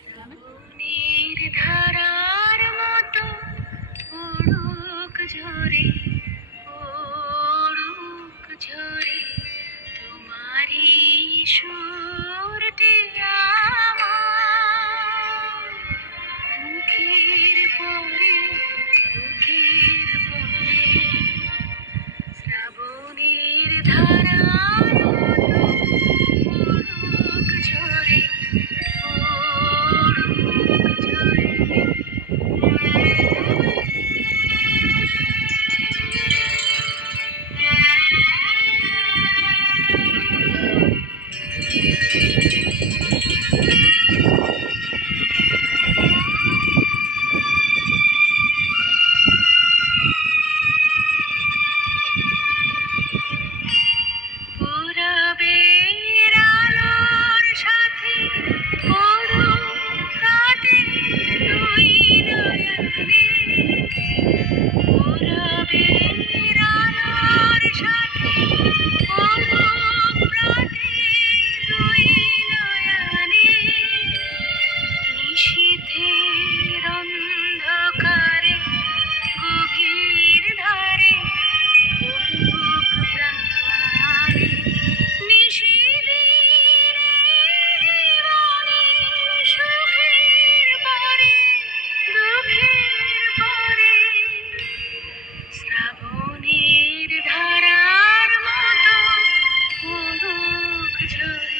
শ্রাবণের ধারার মতো পড়ুক ঝরে, পড়ুক ঝরে তোমারই সুরটি আমার মুখের পরে, বুকের পরে। শ্রাবণের ধারার মতো পড়ুক ঝরে, পড়ুক ঝরে। পূরবের আলোর সাথে পড়ুক রাতে দুই নয়নে। পূরবের আলোর সাথে পড়ুক রাতে দুই নয়নে। নিশীথের অন্ধকারে গভীর ধারে পড়ুক প্রাণে। নিশিদিনের জীবনে সুখের পরে, দুঃখের পরে। শ্রাবণের ধারার মতো পড়ুক ঝরে।